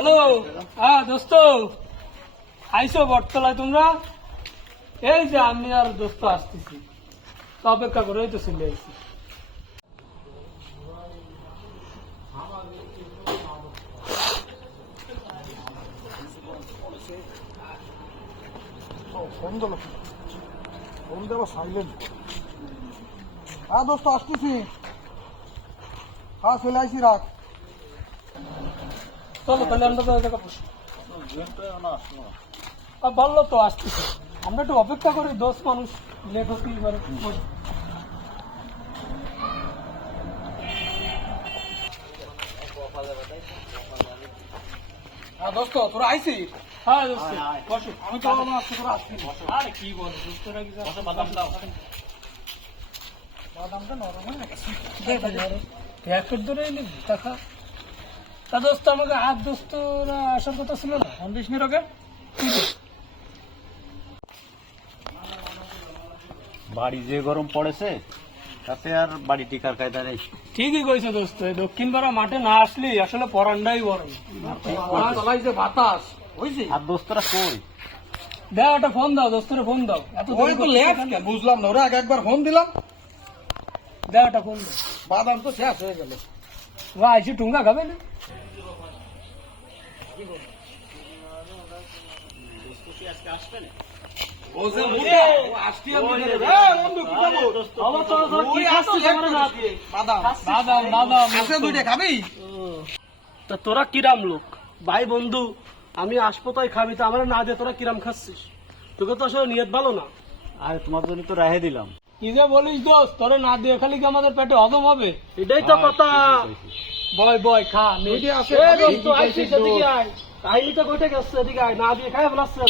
Hello, হ্যাঁ দোস্ত, আইসো বটতলায় তোমরা? এই যে আমি আর দোস্ত আসতেছি, তো অপেক্ষা করে এই তো চলে আসছি। ফোন দিল, ফোন দেওয়া সাইলেন্ট। হ্যাঁ দোস্ত আসতেছি, হ্যাঁ চলে আসি, রাখ। চলো তাহলে আমরা তো ওই জায়গা বসি। বললো তো আসতেছি, আমরা একটু অপেক্ষা করি, দোস্ত মানুষ লেট হতেই পারে। হ্যাঁ দোস্ত তোরা আইসি? হ্যাঁ দোস্ত বসো। আমি তো আসছি, তোরা আসছি। আরে কি বল দোস্তরা, কি বাদাম দাও, বাদামটা নরম হয়ে গেছে। প্যাকেট ধরে এলি দেখা। তা দোস্ত আমাকে আর দোস্তরা আসার কথা ছিল না, সন্দেশ নিরকে বাড়ি যে গরম পড়েছে তাতে আর বাড়ি টিকার কায়দা নেই। ঠিকই কইছো দোস্ত, এই দক্ষিণ পাড়া মাঠে না আসলে আসলে পরান্ডাই গরম। চালাইছে বাতাস হয়েছে। আর দোস্তরা কই? দাও একটা ফোন দাও, দোস্তরে ফোন দাও। এত ওই তো লেট বুঝলাম না, ওরা আগে একবার ফোন দিলাম, দাও একটা ফোন দাও। বাদাম তো শেষ হয়ে গেল। ওরা আইসি টুঙ্গা খাবে না? তা তোরা কিরাম লোক ভাই বন্ধু, আমি আসবো তাই খাবি, তা আমরা না দিয়ে তোরা কিরাম খাচ্ছিস? তোকে তো আসলে নিয়ত ভালো না। আর তোমার জন্য তো রেহে দিলাম। কি যে বলিস দোস্ত, তোরে না দিয়ে খালি কি আমাদের পেটে হজম হবে? এটাই তো কথা। বয় বয় খা, কাহিনী তো কইতে গেছে, এদিকে আয়, না দিয়ে খাই ফেলাচ্ছে।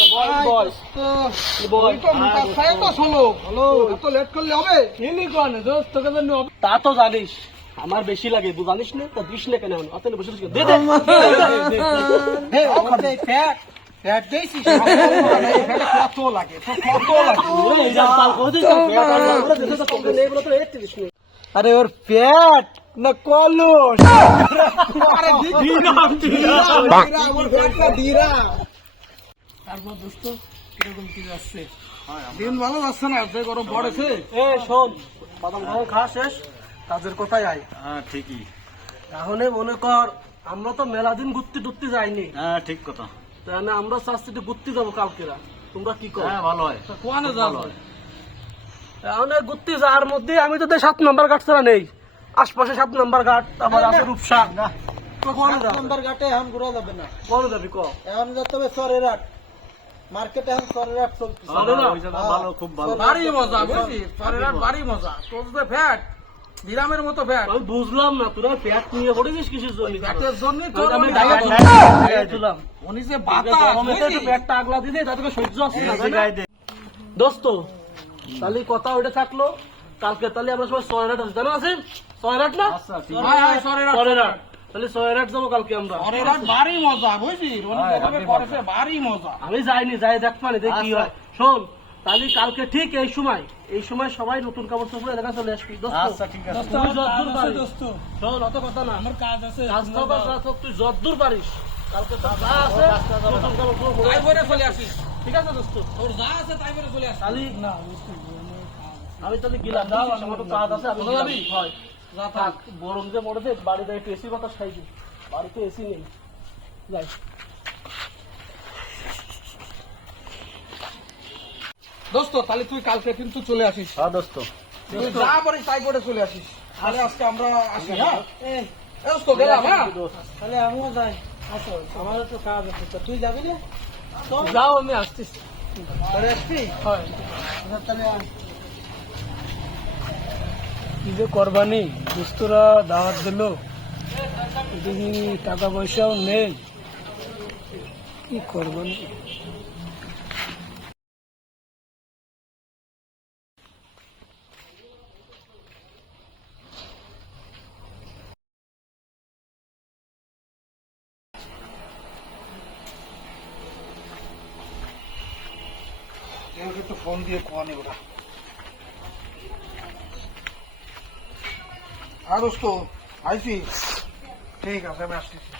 তা তো জানিস আমার বেশি লাগে, জানিস না? তা দিস না কেন? অতলে বসে বসে দে আরে ওর পেট না কলস? তারপর দোস্ত কিরকম কি যাচ্ছে? দিন ভালো যাচ্ছে না, যে গরম পড়েছে। এ শোন, বাদাম খাওয়া খাওয়া শেষ, কাজের কথাই আয়। হ্যাঁ ঠিকই। এখন মনে কর আমরা তো মেলা দিন ঘুরতে টুরতে যাইনি, হ্যাঁ ঠিক কথা। তাহলে আমরা চাচ্ছি একটু ঘুরতে যাবো কালকেরা। তোমরা কি করো? হ্যাঁ ভালো হয়। কোয়ানে যাবো? এখন ঘুরতে যাওয়ার মধ্যে আমি তো 7 নম্বর ঘাট ছাড়া নেই, আশপাশে 7 নম্বর ঘাট, তারপর আছে রূপসা। নাম্বার ঘাটে এখন ঘোরা যাবে না, বলো যাবি ক? এখন যেতে হবে সরেরহাট মার্কেটে। এখন সরেরহাট চলছে, ওই জায়গা ভালো, খুব ভালো। ভারী মজা বুঝলি, সরেরহাট ভারী মজা। তোর যে ফ্যাট, বিরামের মতো ফ্যাট, আমি বুঝলাম না তোরা পেট নিয়ে পড়েছিস কিসের জন্য? ফ্যাটের জন্য তোর আমি দিলাম উনি যে বাতা পেটটা আগলা দিলে তাদেরকে সহ্য আসছে না, তাই না? গায়ে দে। দোস্ত তাহলে কথা ওইটা থাকলো, কালকে তাহলে আমরা সবাই সরেরহাট আছি, জানো আছে সরেরহাট না? আচ্ছা ঠিক সরেরহাট, তাহলে সরেরহাট যাবো কালকে আমরা। সরেরহাট ভারী মজা বুঝলি, উনি যেভাবে করেছে ভারী মজা। আমি যাইনি, যাই দেখ মানে দেখ কি হয়। শোন তাহলে কালকে ঠিক এই সময় সবাই নতুন কাপড় চোপড় এলাকা চলে আসবি দোস্ত। আচ্ছা ঠিক আছে। তুই যতদূর পারিস, শোন অত কথা না, আমার কাজ আছে, তুই যতদূর পারিস কালকে যা আছে নতুন কাপড় চোপড় পরে তাই বলে চলে আসিস, ঠিক আছে দোস্ত? তোর যা আছে তাই বলে চলে আসিস। তাহলে আমি তাহলে গেলাম, আমার তো কাজ আছে, আমি যাবি হয় যা থাক। গরম যে পড়েছে, বাড়িতে একটু এসি বাতাস খাইছি, বাড়িতে এসি নেই, যাই। দোস্ত তাহলে তুই কালকে কিন্তু চলে আসিস, হ্যাঁ দোস্ত। তুই যা পারিস তাই করে চলে আসিস। তাহলে আজকে আমরা আসি, হ্যাঁ দোস্ত গেলাম। হ্যাঁ তাহলে আমিও যাই, আসো আমারও তো কাজ আছে। তুই যাবি না? যাও, আমি আসতেছি। চলে আসবি, হয় তাহলে কি যে করবানি, দোস্তরা দাওয়াত দিল, এদিকে টাকা পয়সাও নেই, কি করবানি। একটু ফোন দিয়ে খোয়ানি ওরা। হ্যাঁ দোস্ত আইসি, ঠিক আছে আমি আসতেছি।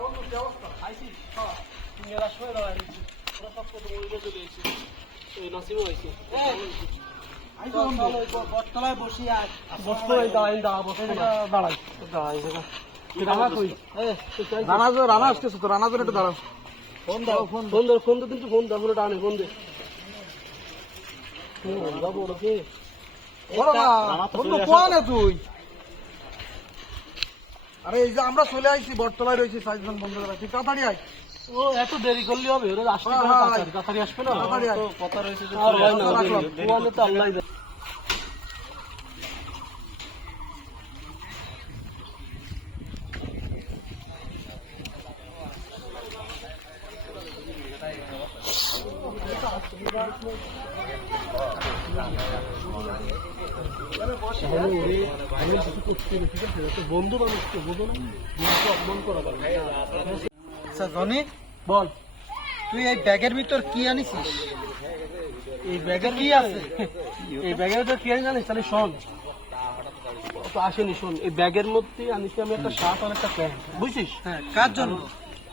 বন্ধু কি অবস্থা? আইসিস তুমি এরা সময় দাঁড়ায় রয়েছি ওরা সব কত মহিলা চলে এসেছে এই নাসিমও আইসি আইসো বন্ধু বটতলায় বসি আর বসতো এই দাঁড়াই দাঁড়াই রানা কই রানা আসতেছে তো রানা একটু দাঁড়াও ফোন দে কিন্তু ফোন দাও পুরো টানে ফোন দে বড় কে বড় না বন্ধু কোয়া না তুই আরে এই যে আমরা চলে আইছি বটতলায় রয়েছি 4 জন বন্ধুরা তুই তাড়াতাড়ি আয় ও এত দেরি করলে হবে ওরা আসতে হ্যাঁ, পারে হ্যাঁ। তাড়াতাড়ি আসবে না তাড়াতাড়ি আয়। তো কথা রয়েছে যে আর হয় না কোয়ালে তো আল্লাহ দেয় বন্ধু মানুষকে বোঝো না বন্ধুকে অপমান করা যাবে না। আচ্ছা জনি বল তুই এই ব্যাগের ভিতর কি আনিছিস এই ব্যাগের কি আছে এই ব্যাগের তো কি আছে জানিস তাহলে শোন তো আসেনি শোন এই ব্যাগের মধ্যে আনিছি আমি একটা শার্ট আর একটা প্যান্ট বুঝছিস হ্যাঁ কার জন্য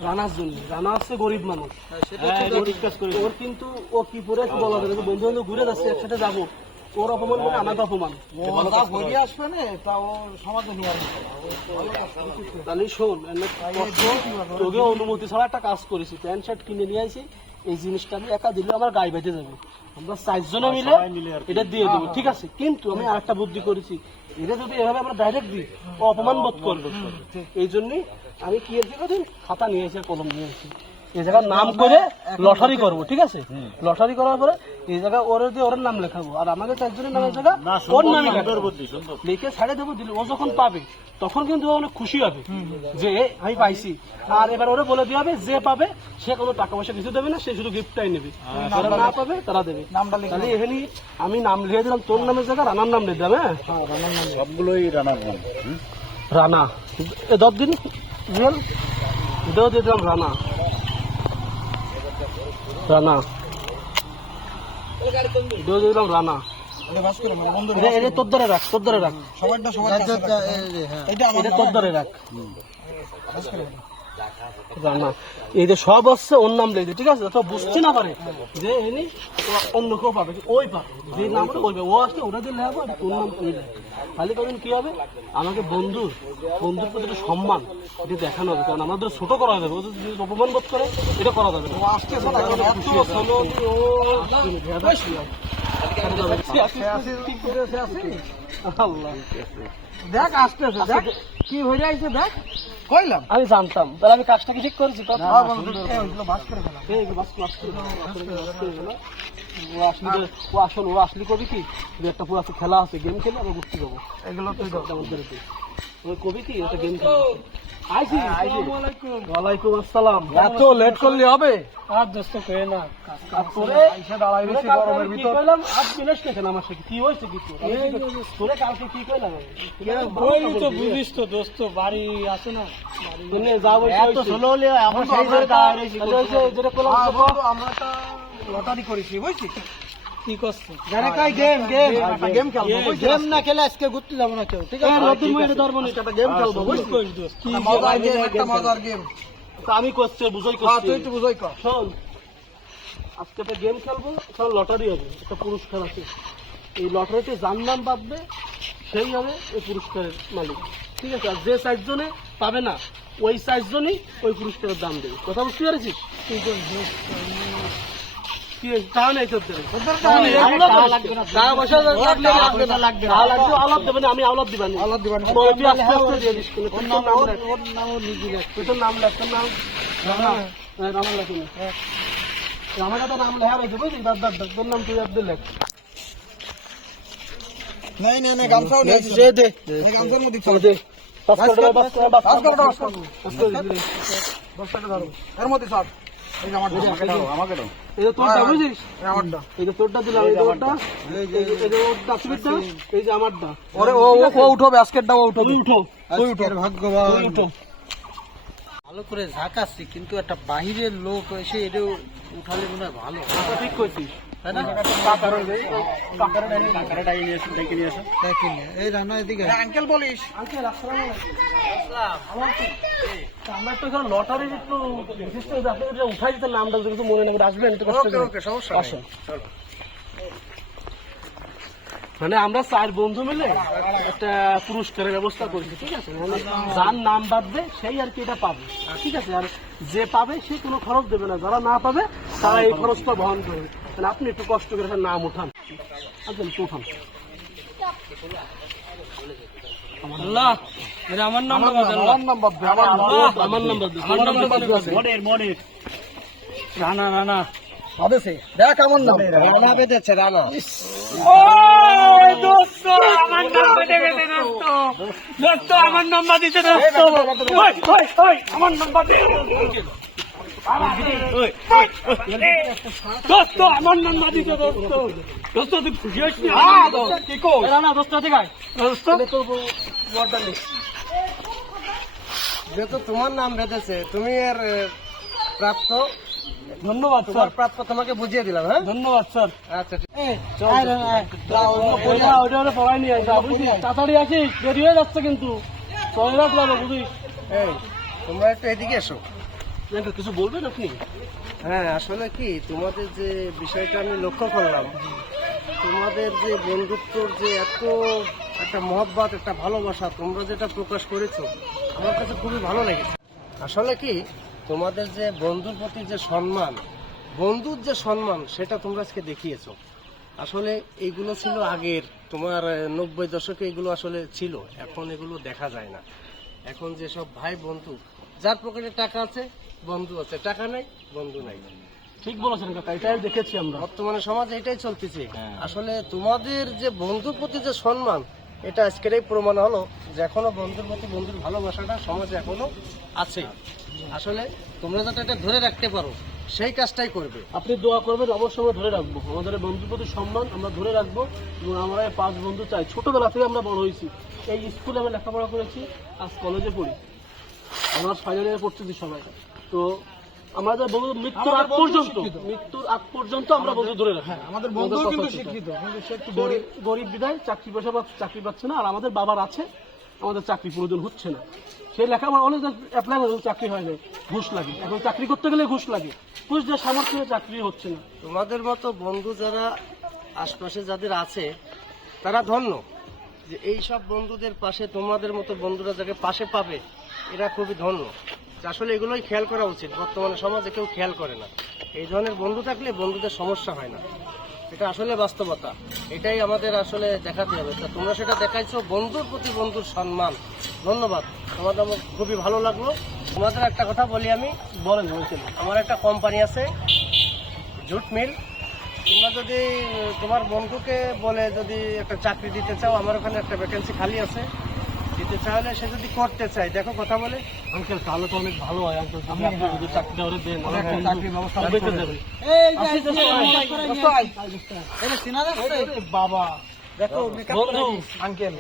রানার জন্য রানা হচ্ছে গরিব মানুষ সেটা হ্যাঁ, গরিব কাজ করে ওর কিন্তু ও কি পরে আছে বলা যাবে বন্ধু বান্ধব ঘুরে যাচ্ছে একসাথে যাবো ওর অপমান মানে আমাকে অপমান ভালো কাজ করে। ঘুরিয়ে আসবে না তা ও সমাজে নিয়ে আসবে তাহলে শোন তোকে অনুমতি ছাড়া একটা কাজ করেছি প্যান্ট শার্ট কিনে নিয়ে আসি এই জিনিসটা আমি একা দিলে আমার গায়ে বেঁধে যাবে আমরা 4 জনে মিলে এটা দিয়ে দেবো ঠিক আছে কিন্তু আমি আরেকটা বুদ্ধি করেছি এটা যদি এভাবে আমরা ডাইরেক্ট দিই ও অপমান বোধ করবে এই জন্যই আমি কি এসে কদিন খাতা নিয়ে এসে কলম নিয়ে এসেছি এই জায়গার নাম করে লটারি করবো ঠিক আছে লটারি করার পরে এই জায়গায় ওর দিয়ে ওর নাম লেখাবো আর আমাদের 4 জনের নামের জায়গা ওর নামে লিখে ছাড়ে দেবো দিলে ও যখন পাবে তখন কিন্তু ও অনেক খুশি হবে যে আমি পাইছি আর এবার ওরা বলে দিয়ে হবে যে পাবে সে কোনো টাকা পয়সা কিছু দেবে না সে শুধু গিফটটাই নেবে যারা না পাবে তারা দেবে নামটা লিখে তাহলে এখানে আমি নাম লিখে দিলাম তোর নামের জায়গা রানার নাম লিখে দিলাম হ্যাঁ সবগুলোই রানার নাম রানা 10 দিন রিয়েল এটাও দিয়ে দিলাম রানা রানা এটাও দিয়ে দিলাম রানা বাস করে বন্ধু এটা তোর ধরে রাখ তোর ধরে রাখ সবাইটা সবার কাছে এটা আমার এটা তোর ধরে রাখ রানা এই যে সব হচ্ছে ওর নাম লিখে ঠিক আছে তো বুঝতে না পারে যে এনে অন্য কেউ পাবে ওই পাবে যে নামটা ওই পাবে ও আসলে ওটা দিয়ে লেখাবো তোর নাম তুই লেখ খালি কদিন কি হবে আমাকে বন্ধুর প্রতি একটা সম্মান এটা দেখানো হবে কারণ আমাদের ছোট করা যাবে ও যদি অপমান বোধ করে এটা করা যাবে না ও আসতে আল্লাহ দেখ আসতেছে দেখ কি হয়ে যাইছে দেখ কইলাম আমি জানতাম তাহলে আমি কাজটা কি ঠিক করেছি কথা হ্যাঁ বন্ধু এই হলো বাস করে ফেলা ও আসলে কবি কি যে একটা পুরো খেলা আছে গেম খেলে আবার বুঝতে যাবো এগুলো তুই দাও ওই কবি কি একটা গেম খেলা ওয়ালাইকুম আসসালাম এত লেট করলে হবে আর দোস্ত কই না আর তোরে এসে দাঁড়াই রয়েছি গরমের কি ভিতর কইলাম আজ বিলেশ কেন আমার সাথে কি হইছে কি তোরে কালকে কি কইলাম ওই তো বুঝিস তো দোস্ত বাড়ি আছে না তুমি যাও এত স্লো হলে আমার সেই ধরে দাঁড়ায় রয়েছি যেটা কইলাম আমরা একটা লটারি করেছি বুঝছিস কি করছো জানে কই গেম গেম একটা গেম খেলবো গেম না খেলে আজকে ঘুরতে যাব না কেউ ঠিক আছে নতুন মেয়ে ধরবো না একটা গেম খেলবো বুঝছিস কি মজার গেম একটা মজার গেম তা আমি করছি বুঝাই হ্যাঁ তুই করছি একটু বুঝাই কর শোন আজকে একটা গেম খেলবো শোন লটারি হবে একটা পুরস্কার আছে এই লটারিতে যার নাম পাবে সেই হবে এই পুরস্কারের মালিক ঠিক আছে আর যে 4 জনে পাবে না ওই 4 জনই ওই পুরস্কারের দাম দেবে কথা বুঝতে পেরেছিস কি টাকা নেই তোর ধরে আলাপ দেবে না আমি আলাপ দিবানি আল্লাহ দিবান তুই আস্তে আস্তে দিয়ে দিস কিন্তু তোর নাম লেখ ওর নাম নিজে লেখ তোর নাম লেখ তোর নাম রানা রানা লেখ আমার তো নাম লেখা রয়েছে বুঝলি দাদ তোর নাম তুই আব্দুল লেখ নাই না না গামছাও নেই দে দে এই গামছার মধ্যে চল দে বাস কর বাস কর বাস কর বাস কর 10 টাকা ধরো এর মধ্যে সব এই আমাকে দাও এই যে তোরটা বুঝিস এই আমারটা এই যে তোরটা দিলাম এই যে ওরটা এই যে ওরটা সুবিধা এই যে আমারটা ওরে ও ও উঠো বাস্কেটটা ও উঠো তুই উঠো তুই উঠো ভাগ্যবান তুই উঠো ভালো করে ঝাঁকাচ্ছি কিন্তু একটা বাহিরের লোক এসে এটা উঠালে মনে হয় ভালো কথা ঠিক কইছিস তাই না টাকাটা ডাকি নিয়ে এসো ডেকে নিয়ে এসো দেখেন এই রান্না এদিকে আঙ্কেল বলিস আঙ্কেল আসসালামু আলাইকুম আমরা একটু এখানে লটারির একটু বিশিষ্ট আপনি এটা উঠাই দিতে নামটা যদি কিছু মনে নেই আসবেন একটু কষ্ট ওকে করে। ওকে, সমস্যা নেই। আসুন। চলো। মানে আমরা 4 বন্ধু মিলে একটা পুরস্কারের ব্যবস্থা করছি, ঠিক আছে? মানে যার নাম বাঁধবে সেই আর কি এটা পাবে, ঠিক আছে? আর যে পাবে সে কোনো খরচ দেবে না, যারা না পাবে তারা এই খরচটা বহন করবে। মানে আপনি একটু কষ্ট করে একটা নাম উঠান, আচ্ছা একটু উঠান। আল্লাহ এটা আমার নাম আমার নাম বাঁধবে, আমার নাম বাঁধবে। মনের রানা রানা বাঁধেছে। দেখ আমার নাম রানা বেঁধেছে, রানা। দোস্ত আমার নাম বেঁধে গেছে দোস্ত, দোস্ত আমার নাম বাঁধিছে দোস্ত, ওই ওই ওই আমার নাম বাঁধে দোস্ত, আমার নাম বাঁধিছে দোস্ত, দোস্ত তুই খুশি হচ্ছিস? কি কো রানা দোস্ত ঠিক আছে দোস্ত, যেহেতু তোমার নাম বেঁধেছে, তুমি এর প্রাপ্ত। ধন্যবাদ তোমার স্যার, প্রাপ্য তোমাকে বুঝিয়ে দিলাম। হ্যাঁ, ধন্যবাদ স্যার। আচ্ছা ঠিক ওটা পড়াই নিয়ে আসা বুঝিস, তাড়াতাড়ি আসিস, দেরি হয়ে যাচ্ছে কিন্তু চলে রাখলাম বুঝিস। এই তোমরা একটু এদিকে এসো। কিছু বলবেন আপনি? হ্যাঁ, আসলে কি তোমাদের যে বিষয়টা আমি লক্ষ্য করলাম, তোমাদের যে বন্ধুত্বর যে এত একটা মহব্বত, একটা ভালোবাসা তোমরা যেটা প্রকাশ করেছো, আমার কাছে খুবই ভালো লেগেছে। আসলে কি তোমাদের যে বন্ধুর প্রতি যে সম্মান, বন্ধুর যে সম্মান, সেটা তোমরা আজকে দেখিয়েছো। আসলে এইগুলো ছিল আগের, তোমার 90 দশকে এগুলো আসলে ছিল, এখন এগুলো দেখা যায় না। এখন যেসব ভাই বন্ধু, যার পকেটে টাকা আছে বন্ধু আছে, টাকা নাই বন্ধু নাই। ঠিক বলেছেন কাকা, এটাই দেখেছি আমরা। বর্তমানে সমাজে এটাই চলতেছে। আসলে তোমাদের যে বন্ধুর প্রতি যে সম্মান, এটা আজকেরই প্রমাণ হলো যে এখনো বন্ধুর প্রতি বন্ধুর ভালোবাসাটা সমাজে এখনো আছে। আসলে তোমরা যাতে এটা ধরে রাখতে পারো, সেই কাজটাই করবে। আপনি দোয়া করবেন, অবশ্যই আমরা ধরে রাখবো। আমাদের এই বন্ধুর প্রতি সম্মান আমরা ধরে রাখবো এবং আমরা এই 5 বন্ধু চাই। ছোটবেলা থেকে আমরা বড় হয়েছি, এই স্কুলে আমরা লেখাপড়া করেছি, আজ কলেজে পড়ি, আমরা ফাইনাল ইয়ারে পড়তেছি সবাই। তো আমাদের বন্ধু মৃত্যুর আগ পর্যন্ত আমরা বন্ধু ধরে রাখি। আমাদের বন্ধু কিন্তু শিক্ষিত, গরিব বিদায় চাকরি পাচ্ছে না, আর আমাদের বাবার আছে, আমাদের চাকরি প্রয়োজন হচ্ছে না। সেই লেখাপড়া অনেক অ্যাপ্লাই করে চাকরি হয় না, ঘুষ লাগে। এখন চাকরি করতে গেলে ঘুষ লাগে, ঘুষ দেওয়ার সামর্থ্য চাকরি হচ্ছে না। তোমাদের মতো বন্ধু যারা আশপাশে যাদের আছে, তারা ধন্য যে এই সব বন্ধুদের পাশে তোমাদের মতো বন্ধুরা যাকে পাশে পাবে, এরা খুবই ধন্য। আসলে এগুলোই খেয়াল করা উচিত, বর্তমানে সমাজে কেউ খেয়াল করে না। এই ধরনের বন্ধু থাকলে বন্ধুদের সমস্যা হয় না, এটা আসলে বাস্তবতা। এটাই আমাদের আসলে দেখাতে হবে। তা তোমরা সেটা দেখাইছো, বন্ধুর প্রতি বন্ধুর সম্মান। ধন্যবাদ, তোমাদের আমার খুবই ভালো লাগলো। তোমাদের একটা কথা বলি আমি, বলেন বলছেন। আমার একটা কোম্পানি আছে জুট মিল। তোমরা যদি তোমার বন্ধুকে বলে যদি একটা চাকরি দিতে চাও, আমার ওখানে একটা ভ্যাকেন্সি খালি আছে, দিতে চাইলে সে যদি করতে চায়, দেখো কথা বলে। আঙ্কেল তাহলে তো অনেক ভালো হয় আঙ্কেল, আপনি যদি চাকরিটা ওরে দেন, আমার একটা বন্ধু চাকরির ব্যবস্থা বেঁচে করে যাবে। এই যে আরে বাবা, দেখো বন্ধু, আঙ্কেল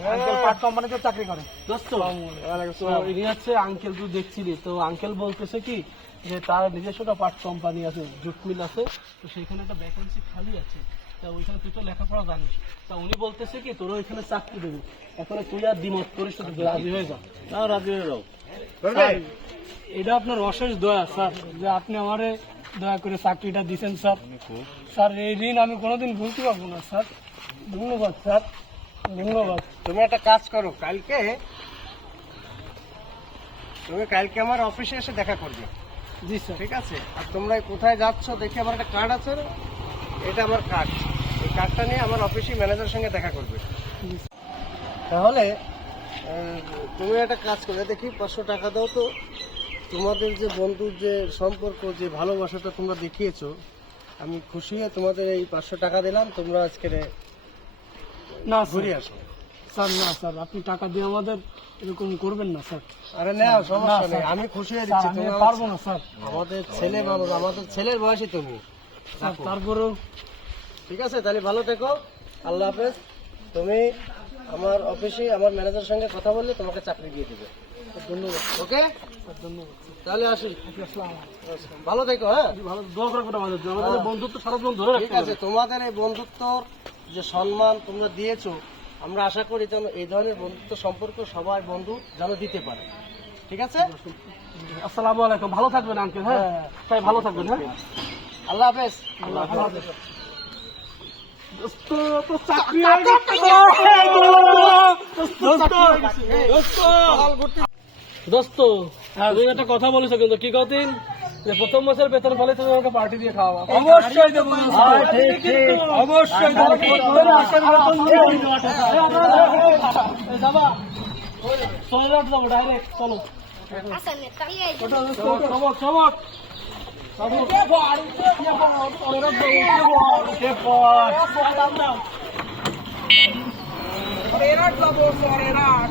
পাট কোম্পানিতে চাকরি করে। দোস্ত, তো ইনি হচ্ছে আঙ্কেল, তুই দেখছিলি তো, আঙ্কেল বলতেছে কি যে তার নিজস্ব একটা পাট কোম্পানি আছে, জুট মিল আছে, তো সেখানে একটা ভ্যাকেন্সি খালি আছে। তা ওইখানে তুই তো লেখাপড়া জানিস, তা উনি বলতেছে কি তোর ওইখানে চাকরি দেবে। এখন তুই আর দ্বিমত করিস না, তুই রাজি হয়ে যা। না, রাজি হয়ে যাও। স্যার, এটা আপনার অশেষ দয়া স্যার, যে আপনি আমারে দয়া করে চাকরিটা দিচ্ছেন স্যার। স্যার এই ঋণ আমি কোনোদিন ভুলতে পারবো না স্যার। ধন্যবাদ স্যার, ধন্যবাদ। তুমি একটা কাজ করো, কালকে আমার অফিসে এসে দেখা করবে। জি স্যার। ঠিক আছে? আর তোমরা কোথায় যাচ্ছ দেখে আমার একটা কার্ড আছে না? এটা আমার কার্ড। এই কার্ডটা নিয়ে আমার অফিসে ম্যানেজারের সঙ্গে দেখা করবে। তাহলে তুমি একটা কাজ করবে, দেখি 500 টাকা দাও তো। তোমাদের যে বন্ধুর যে সম্পর্ক, যে ভালোবাসাটা তোমরা দেখিয়েছো, আমি খুশি হয়ে তোমাদের এই 500 টাকা দিলাম। তোমরা আজকে না ঘুরে আসো। স্যার, না স্যার, আপনি টাকা দিয়ে আমাদের এরকম করবেন না স্যার। আরে না, সমস্যা নেই, আমি খুশি হয়ে দিচ্ছি। আমি তোমরা পারবো না স্যার। আমাদের ছেলে মানুষ, আমাদের ছেলের বয়সী তুমি। স্যার তারপরেও ঠিক আছে, তাহলে ভালো থেকো, আল্লাহ হাফেজ। তুমি আমার অফিসে আমার ম্যানেজারের সঙ্গে কথা বললে তোমাকে চাকরি দিয়ে দেবে। ধন্যবাদ ওকে, ধন্যবাদ। তাহলে আসি। আসসালাম। ভালো থেকো। হ্যাঁ, ভালো দোয়া করে আমাদের জন্য, আমাদের বন্ধুত্ব সারা জীবন ধরে ঠিক রাখতে আছে। হবে। তোমাদের এই বন্ধুত্বর যে সম্মান তোমরা দিয়েছো, আমরা আশা করি যেন এই ধরনের বন্ধুত্ব সম্পর্ক সবাই বন্ধু যেন দিতে পারে। ঠিক আছে? আসসালামু আলাইকুম, ভালো থাকবেন আঙ্কেল। হ্যাঁ তাই ভালো থাকবেন। হ্যাঁ আল্লাহ হাফেজ। আল্লাহ হাফেজ। দোস্ত তো চাকরি দোস্ত, তুমি একটা কথা বলেছো কিন্তু কি কদিন যে প্রথম মাসের বেতন ফলে তুমি আমাকে পার্টি দিয়ে খাওয়াবা। অবশ্যই দেবো অবশ্যই দেবো। যাবা চলে যাবো ডাইরেক্ট, চলো চমক চমক Sore rat,